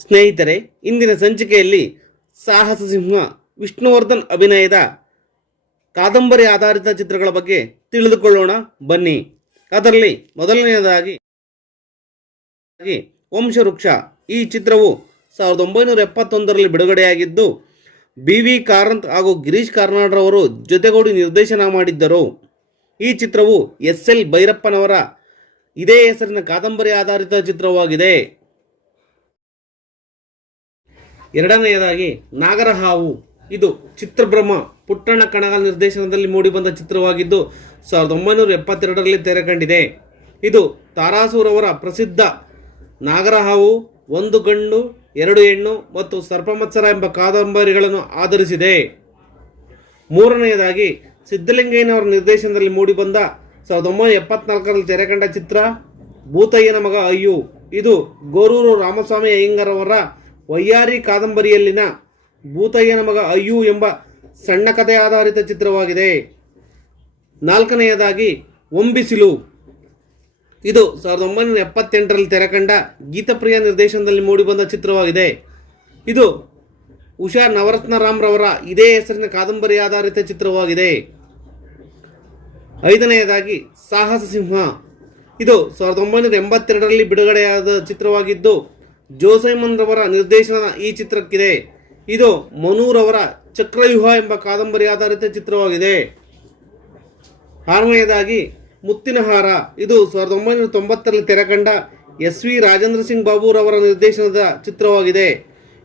ಸ್ನೇಹಿತರೆ, ಇಂದಿನ ಸಂಚಿಕೆಯಲ್ಲಿ ಸಾಹಸ ಸಿಂಹ ವಿಷ್ಣುವರ್ಧನ್ ಅಭಿನಯದ ಕಾದಂಬರಿ ಆಧಾರಿತ ಚಿತ್ರಗಳ ಬಗ್ಗೆ ತಿಳಿದುಕೊಳ್ಳೋಣ. ಬನ್ನಿ. ಅದರಲ್ಲಿ ಮೊದಲನೆಯದಾಗಿ ವಂಶವೃಕ್ಷ. ಈ ಚಿತ್ರವು ಸಾವಿರದ ಒಂಬೈನೂರ ಎಪ್ಪತ್ತೊಂದರಲ್ಲಿ ಬಿಡುಗಡೆಯಾಗಿದ್ದು, ಬಿ ವಿ ಕಾರಂತ್ ಹಾಗೂ ಗಿರೀಶ್ ಕಾರ್ನಾಡ್ರವರು ಜೊತೆಗೂಡಿ ನಿರ್ದೇಶನ ಮಾಡಿದ್ದರು. ಈ ಚಿತ್ರವು ಎಸ್ ಎಲ್ ಭೈರಪ್ಪನವರ ಇದೇ ಹೆಸರಿನ ಕಾದಂಬರಿ ಆಧಾರಿತ ಚಿತ್ರವಾಗಿದೆ. ಎರಡನೆಯದಾಗಿ ನಾಗರಹಾವು. ಇದು ಚಿತ್ರಬ್ರಹ್ಮ. ಪುಟ್ಟಣ್ಣ ಕಣಗಾಲ್ ನಿರ್ದೇಶನದಲ್ಲಿ ಮೂಡಿಬಂದ ಚಿತ್ರವಾಗಿದ್ದು ಸಾವಿರದ ಒಂಬೈನೂರ ಎಪ್ಪತ್ತೆರಡರಲ್ಲಿ ತೆರೆ ಕಂಡಿದೆ ಇದು ತಾರಾಸೂರವರ ಪ್ರಸಿದ್ಧ ನಾಗರಹಾವು, ಒಂದು ಗಂಡು, ಎರಡು ಹೆಣ್ಣು ಮತ್ತು ಸರ್ಪಮತ್ಸರ ಎಂಬ ಕಾದಂಬರಿಗಳನ್ನು ಆಧರಿಸಿದೆ. ಮೂರನೆಯದಾಗಿ ಸಿದ್ಧಲಿಂಗಯ್ಯನವರ ನಿರ್ದೇಶನದಲ್ಲಿ ಮೂಡಿಬಂದ ಸಾವಿರದ ಒಂಬೈನೂರ ಎಪ್ಪತ್ನಾಲ್ಕರಲ್ಲಿ ತೆರೆಕಂಡ ಚಿತ್ರ ಭೂತಯ್ಯನ ಮಗ ಅಯ್ಯು. ಇದು ಗೋರೂರು ರಾಮಸ್ವಾಮಿ ಅಯ್ಯಂಗರವರ ವಯ್ಯಾರಿ ಕಾದಂಬರಿಯಲ್ಲಿನ ಭೂತಯ್ಯನ ಮಗ ಅಯ್ಯು ಎಂಬ ಸಣ್ಣ ಕಥೆ ಆಧಾರಿತ ಚಿತ್ರವಾಗಿದೆ. ನಾಲ್ಕನೆಯದಾಗಿ ಒಂಬಿಸಿಲು. ಇದು ಸಾವಿರದ ಒಂಬೈನೂರ ಎಪ್ಪತ್ತೆಂಟರಲ್ಲಿ ತೆರೆಕಂಡ ಗೀತಪ್ರಿಯ ನಿರ್ದೇಶನದಲ್ಲಿ ಮೂಡಿಬಂದ ಚಿತ್ರವಾಗಿದೆ. ಇದು ಉಷಾ ನವರತ್ನರಾಮ್ರವರ ಇದೇ ಹೆಸರಿನ ಕಾದಂಬರಿ ಆಧಾರಿತ ಚಿತ್ರವಾಗಿದೆ. ಐದನೆಯದಾಗಿ ಸಾಹಸ ಸಿಂಹ. ಇದು ಸಾವಿರದ ಒಂಬೈನೂರ ಎಂಬತ್ತೆರಡರಲ್ಲಿ ಬಿಡುಗಡೆಯಾದ ಚಿತ್ರವಾಗಿದ್ದು ಜೋಸೈಮನ್ ರವರ ನಿರ್ದೇಶನದ ಈ ಚಿತ್ರಕ್ಕಿದೆ. ಇದು ಮನೂರವರ ಚಕ್ರವ್ಯೂಹ ಎಂಬ ಕಾದಂಬರಿ ಆಧಾರಿತ ಚಿತ್ರವಾಗಿದೆ. ಆರನೆಯದಾಗಿ ಮುತ್ತಿನ ಹಾರ ಇದು ಸಾವಿರದ ಒಂಬೈನೂರ ತೊಂಬತ್ತರಲ್ಲಿ ತೆರೆಕಂಡ ಎಸ್ ವಿ ರಾಜೇಂದ್ರ ಸಿಂಗ್ ಬಾಬುರವರ ನಿರ್ದೇಶನದ ಚಿತ್ರವಾಗಿದೆ.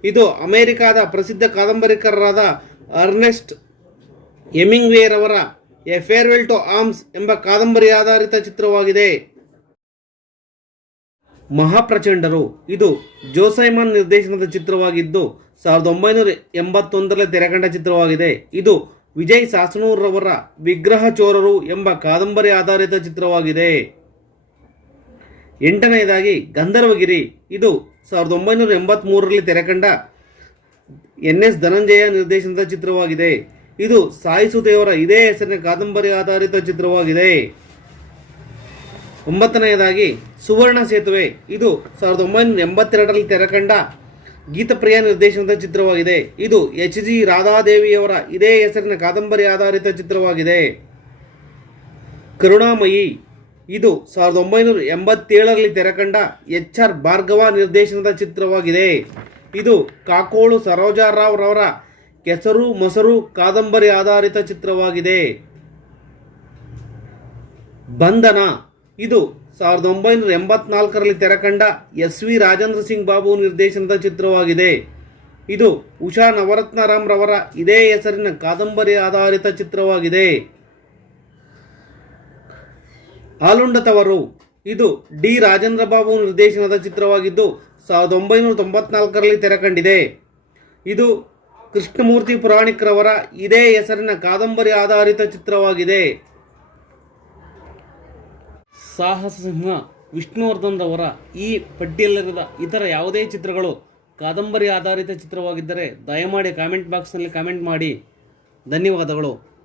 ಇದು ಅಮೆರಿಕಾದ ಪ್ರಸಿದ್ಧ ಕಾದಂಬರಿಕಾರರಾದ ಅರ್ನೆಸ್ಟ್ ಎಮಿಂಗ್ವೇರವರ ಎ ಫೇರ್ವೆಲ್ ಟು ಆರ್ಮ್ಸ್ ಎಂಬ ಕಾದಂಬರಿ ಆಧಾರಿತ ಚಿತ್ರವಾಗಿದೆ. ಮಹಾಪ್ರಚಂಡರು. ಇದು ಜೋಸೈಮನ್ ನಿರ್ದೇಶನದ ಚಿತ್ರವಾಗಿದ್ದು, ಸಾವಿರದ ಒಂಬೈನೂರ ಎಂಬತ್ತೊಂದರಲ್ಲಿ ತೆರೆಕಂಡ ಚಿತ್ರವಾಗಿದೆ. ಇದು ವಿಜಯ್ ಸಾಸನೂರವರ ವಿಗ್ರಹ ಚೋರರು ಎಂಬ ಕಾದಂಬರಿ ಆಧಾರಿತ ಚಿತ್ರವಾಗಿದೆ. ಎಂಟನೆಯದಾಗಿ ಗಂಧರ್ವಗಿರಿ. ಇದು ಸಾವಿರದ ಒಂಬೈನೂರ ಎಂಬತ್ತ್ಮೂರರಲ್ಲಿ ತೆರೆಕಂಡ ಎನ್ ಎಸ್ ಧನಂಜಯ ನಿರ್ದೇಶನದ ಚಿತ್ರವಾಗಿದೆ. ಇದು ಸಾಯಿಸುದೇವರ ಇದೇ ಹೆಸರಿನ ಕಾದಂಬರಿ ಆಧಾರಿತ ಚಿತ್ರವಾಗಿದೆ. ಒಂಬತ್ತನೆಯದಾಗಿ ಸುವರ್ಣ ಸೇತುವೆ. ಇದು ಸಾವಿರದ ಒಂಬೈನೂರ ಎಂಬತ್ತೆರಡರಲ್ಲಿ ತೆರೆಕಂಡ ಗೀತಪ್ರಿಯ ನಿರ್ದೇಶನದ ಚಿತ್ರವಾಗಿದೆ. ಇದು ಎಚ್ ಜಿ ರಾಧಾದೇವಿಯವರ ಇದೇ ಹೆಸರಿನ ಕಾದಂಬರಿ ಆಧಾರಿತ ಚಿತ್ರವಾಗಿದೆ. ಕರುಣಾಮಯಿ. ಇದು ಸಾವಿರದ ಒಂಬೈನೂರ ಎಂಬತ್ತೇಳರಲ್ಲಿ ತೆರೆಕಂಡ ಎಚ್ ಆರ್ ಭಾರ್ಗವ ನಿರ್ದೇಶನದ ಚಿತ್ರವಾಗಿದೆ. ಇದು ಕಾಕೋಳು ಸರೋಜಾರಾವ್ ರವರ ಕೆಸರು ಮೊಸರು ಕಾದಂಬರಿ ಆಧಾರಿತ ಚಿತ್ರವಾಗಿದೆ. ಬಂಧನ. ಇದು ಸಾವಿರದ ಒಂಬೈನೂರ ಎಂಬತ್ನಾಲ್ಕರಲ್ಲಿ ತೆರೆಕಂಡ ಎಸ್ ವಿ ರಾಜೇಂದ್ರ ಸಿಂಗ್ ಬಾಬು ನಿರ್ದೇಶನದ ಚಿತ್ರವಾಗಿದೆ. ಇದು ಉಷಾ ನವರತ್ನರಾಮ್ ರವರ ಇದೇ ಹೆಸರಿನ ಕಾದಂಬರಿ ಆಧಾರಿತ ಚಿತ್ರವಾಗಿದೆ. ಆಲುಂಡತವರು ಇದು ಡಿ ರಾಜೇಂದ್ರ ಬಾಬು ನಿರ್ದೇಶನದ ಚಿತ್ರವಾಗಿದ್ದು ಸಾವಿರದ ಒಂಬೈನೂರ ತೊಂಬತ್ನಾಲ್ಕರಲ್ಲಿ ತೆರೆಕಂಡಿದೆ ಇದು ಕೃಷ್ಣಮೂರ್ತಿ ಪುರಾಣಿಕರವರ ಇದೇ ಹೆಸರಿನ ಕಾದಂಬರಿ ಆಧಾರಿತ ಚಿತ್ರವಾಗಿದೆ. ಸಾಹಸ ಸಿಂಹ ವಿಷ್ಣುವರ್ಧನ್ರವರ ಈ ಪಟ್ಟಿಯಲ್ಲಿರದ ಇತರ ಯಾವುದೇ ಚಿತ್ರಗಳು ಕಾದಂಬರಿ ಆಧಾರಿತ ಚಿತ್ರವಾಗಿದ್ದರೆ ದಯಮಾಡಿ ಕಾಮೆಂಟ್ ಬಾಕ್ಸ್ನಲ್ಲಿ ಕಾಮೆಂಟ್ ಮಾಡಿ. ಧನ್ಯವಾದಗಳು.